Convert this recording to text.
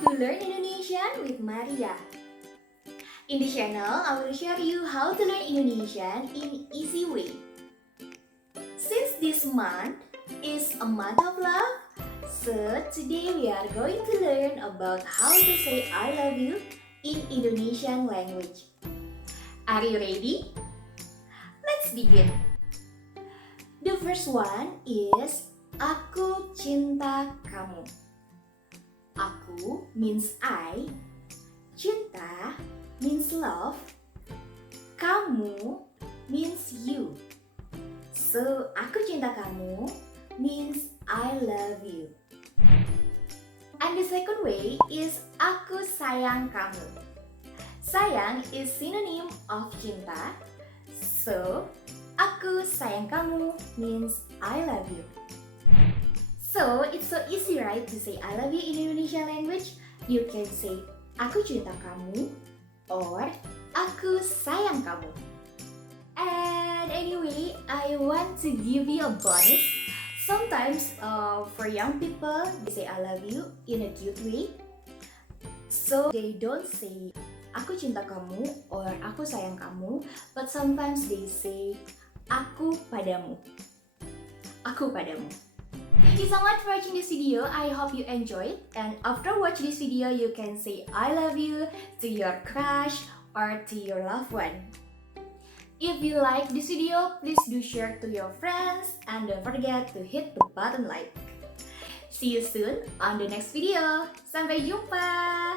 to Learn Indonesian with Maria. In this channel, I will share you how to learn Indonesian in easy way. Since this month is a month of love, so today we are going to learn about how to say I love you in Indonesian language. Are you ready? Let's begin. The first one is Aku cinta kamu. Aku means I, cinta means love, kamu means you. So, aku cinta kamu means I love you. And the second way is aku sayang kamu. Sayang is synonym of cinta. So, aku sayang kamu means I love you. So, it's so easy, right, to say I love you in Indonesian language. You can say aku cinta kamu or aku sayang kamu. And anyway, I want to give you a bonus. Sometimes for young people, they say I love you in a cute way. So they don't say aku cinta kamu or aku sayang kamu, but sometimes they say aku padamu. Aku padamu. Thank you so much for watching this video. I hope you enjoyed. And after watching this video, you can say I love you to your crush or to your loved one. If you like this video, please do share to your friends and don't forget to hit the button like. See you soon on the next video. Sampai jumpa!